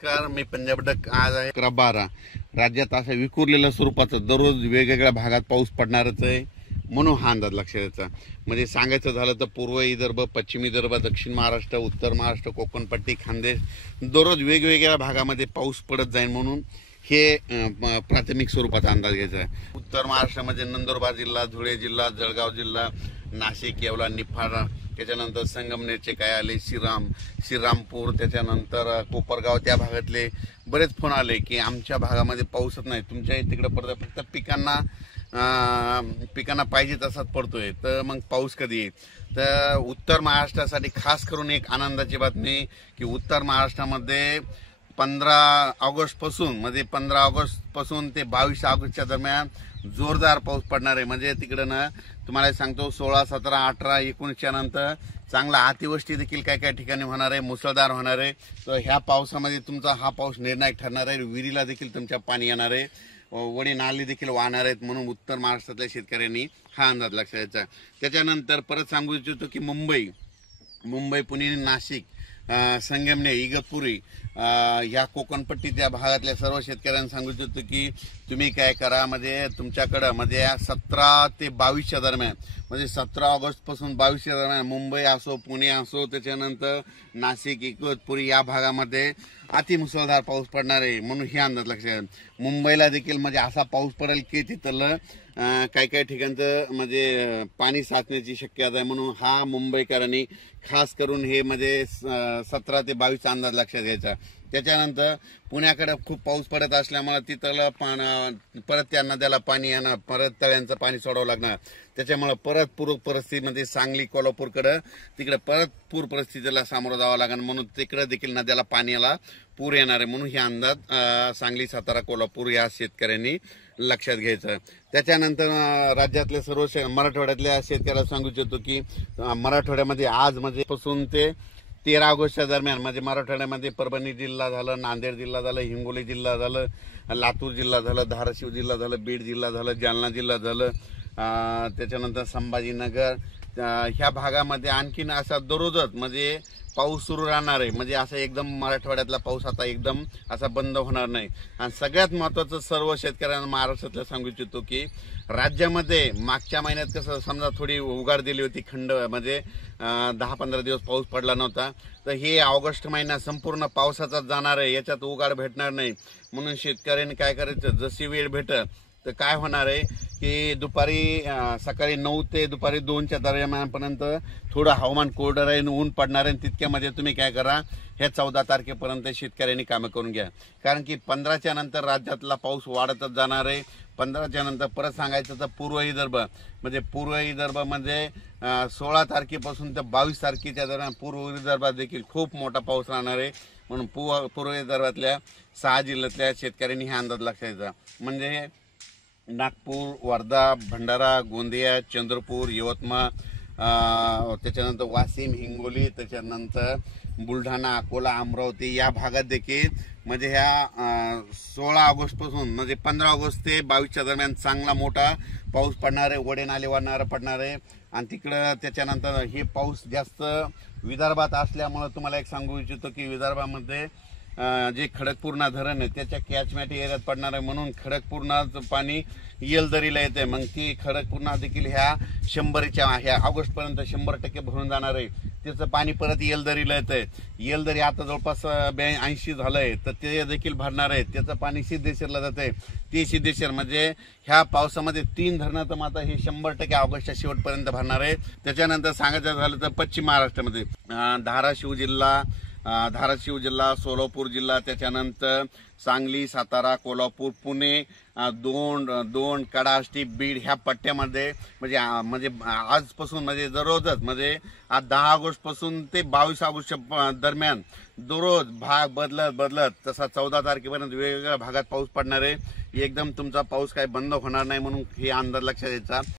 मी Punjab duck आज आहे 11/12 राज्यात अशा विखुरलेल्या स्वरूपाचं दररोज वेगवेगळ्या भागात पाऊस पडणारच आहे म्हणून हा अंदाज लक्षात यायचा। म्हणजे सांगायचं झालं तर पूर्व विदर्भ, पश्चिम विदर्भ, दक्षिण महाराष्ट्र, उत्तर महाराष्ट्र, कोकणपट्टी, खानदेश दररोज वेगवेगळ्या भागामध्ये पाऊस पडत जाईल म्हणून हे प्राथमिक स्वरूपाचा अंदाज घ्यायचा आहे। उत्तर महाराष्ट्रामध्ये नंदुरबार जिल्हा, धुळे जिल्हा, जळगाव जिल्हा, नाशिक, येवला, निफाड, त्याच्यानंतर संगमनेरचे काय आले, श्रीरामपूर, त्याच्यानंतर कोपरगाव, त्या भागातले बरेच फोन आले की आमच्या भागामध्ये पाऊसच नाही, तुमच्या तिकडे पडतोय, फक्त पिकांना पाहिजे तसाच पडतोय, तर मग पाऊस कधी येईल। तर उत्तर महाराष्ट्रासाठी खास करून एक आनंदाची बातमी की उत्तर महाराष्ट्रामध्ये 15 ऑगस्ट पासून ते 22 ऑगस्टच्या दरम्यान जोरदार पाऊस पडणार आहे। म्हणजे तिकडं ना तुम्हाला सांगतो 16, 17, 18, 19च्या नंतर चांगला अतिवृष्टी देखील काय ठिकाणी होणार आहे, मुसळधार होणार आहे। तर ह्या पावसामध्ये तुमचा हा पाऊस निर्णायक ठरणार आहे। विहिरीला देखील तुमच्या पाणी येणार आहे, वडी नाली देखील वाहणार आहेत, म्हणून उत्तर महाराष्ट्रातल्या शेतकऱ्यांनी हा अंदाज लक्षात घ्यायचा। त्याच्यानंतर परत सांगू इच्छितो की मुंबई, पुणे, नाशिक, संगमनेर, इगतपुरी ह्या कोकणपट्टी त्या भागातल्या सर्व शेतकऱ्यांना सांगू इच्छितो की तुम्ही काय करा, म्हणजे तुमच्याकडं म्हणजे 17 ते 22च्या दरम्यान, म्हणजे 17 ऑगस्ट पासून 22च्या दरम्यान मुंबई असो, पुणे असो, त्याच्यानंतर नाशिक, इगतपुरी या भागामध्ये अतिमुसळधार पाऊस पडणार आहे म्हणून हे अंदाज लक्षात। मुंबईला देखील म्हणजे असा पाऊस पडेल की तिथलं काही ठिकाणचं म्हणजे पाणी साचण्याची शक्यता आहे, म्हणून हा मुंबईकरांनी खास करून हे म्हणजे 17 ते 22चा अंदाज लक्षात घ्यायचा। त्याच्यानंतर पुण्याकडे खूप पाऊस पडत असल्यामुळे तिथलं परत त्या नद्याला पाणी येणार, परत तळ्यांचं पाणी सोडावं लागणार, त्याच्यामुळे परत पूर परिस्थितीमध्ये सांगली, कोल्हापूरकडे तिकडे परत पूर परिस्थितीला सामोरं जावं लागणार, म्हणून तिकडे देखील नद्याला पाण्याला पूर येणार आहे, म्हणून हे अंदाज सांगली, सातारा, कोल्हापूर या शेतकऱ्यांनी लक्षात घ्यायचं। त्याच्यानंतर राज्यातले सर्व मराठवाड्यातल्या शेतकऱ्याला सांगू इच्छितो की मराठवाड्यामध्ये आज म्हणजे पासून ते 13 ऑगस्टच्या दरम्यान म्हणजे मराठवाड्यामध्ये परभणी जिल्हा झालं, नांदेड जिल्हा झालं, हिंगोली जिल्हा झालं, लातूर जिल्हा झालं, धाराशिव जिल्हा झालं, बीड जिल्हा झालं, जालना जिल्हा झालं, त्याच्यानंतर संभाजीनगर ह्या भागामध्ये आणखीन असा दररोजच म्हणजे पाऊस सुरू राहणार आहे। म्हणजे असं एकदम मराठवाड्यातला पाऊस आता एकदम असा बंद होणार नाही। आणि सगळ्यात महत्त्वाचं सर्व शेतकऱ्यांना महाराष्ट्रातल्या सांगू इच्छितो की राज्यामध्ये मागच्या महिन्यात कसं समजा थोडी उघाड दिली होती, खंड म्हणजे 10-15 दिवस पाऊस पडला नव्हता, तर हे ऑगस्ट महिना संपूर्ण पावसाचाच जाणार आहे, याच्यात उघाड भेटणार नाही। म्हणून शेतकऱ्यांनी काय करायचं, जशी वेळ भेटत तर काय होणार आहे की दुपारी सकाळी 9 ते दुपारी 2च्या दरम्यानपर्यंत थोडं हवामान कोरडं राहील, ऊन पडणार आहे, तितक्यामध्ये तुम्ही काय करा, हे 14 तारखेपर्यंत शेतकऱ्यांनी कामं करून घ्या, कारण की 15च्या नंतर राज्यातला पाऊस वाढतच जाणार आहे। 15च्या नंतर परत सांगायचं तर पूर्व विदर्भामध्ये 16 तारखेपासून ते 22 तारखेच्या दरम्यान पूर्व विदर्भात देखील खूप मोठा पाऊस राहणार आहे, म्हणून पूर्व विदर्भातल्या 6 जिल्ह्यातल्या शेतकऱ्यांनी हा अंदाज लक्षात घ्यायचा। म्हणजे नागपूर, वर्धा, भंडारा, गोंदिया, चंद्रपूर, यवतमाळ, त्याच्यानंतर वाशिम, हिंगोली, त्याच्यानंतर बुलढाणा, अकोला, अमरावती या भागात देखील म्हणजे ह्या 16 ऑगस्ट पासून म्हणजे 15 ऑगस्ट ते 22च्या दरम्यान चांगला मोठा पाऊस पडणार आहे, वडे नाले वाढणारा पडणार आहे। आणि तिकडं त्याच्यानंतर हे पाऊस जास्त विदर्भात असल्यामुळे तुम्हाला एक सांगू इच्छितो की विदर्भामध्ये जे खडकपूर्णा धरण आहे त्याच्या कॅचमेंट एरियात पडणार आहे, म्हणून खडकपूर्णाचं पाणी येलदरीला येते, मग ती खडकपूर्णा देखील ह्या 100 ऑगस्टपर्यंत 100% भरून जाणार आहे, त्याचं पाणी परत येलदरीला येतंय। येलदरी आता जवळपास 82 झालंय, तर ते देखील भरणार आहे, त्याचं पाणी सिद्धेश्वरला जातंय, ते सिद्धेश्वर म्हणजे ह्या पावसामध्ये 3 धरणं तर मात्र हे 100% ऑगस्टच्या शेवटपर्यंत भरणार आहे। त्याच्यानंतर सांगायचं झालं तर पश्चिम महाराष्ट्रामध्ये धाराशिव जिल्हा, सोलापूर जिल्हा, त्याच्यानंतर सांगली, सातारा, कोल्हापूर, पुणे, दोन, कडाष्टी, बीड ह्या पट्ट्यामध्ये म्हणजे आजपासून म्हणजे दररोजच म्हणजे आज 10 ऑगस्ट पासून ते 22 ऑगस्ट दरम्यान दररोज भाग बदलत तसा 14 तारखेपर्यंत वेगवेगळ्या भागात पाऊस पडणार आहे। एकदम तुमचा पाऊस काही बंद होणार नाही म्हणून हे अंदाज लक्षात घ्यायचा।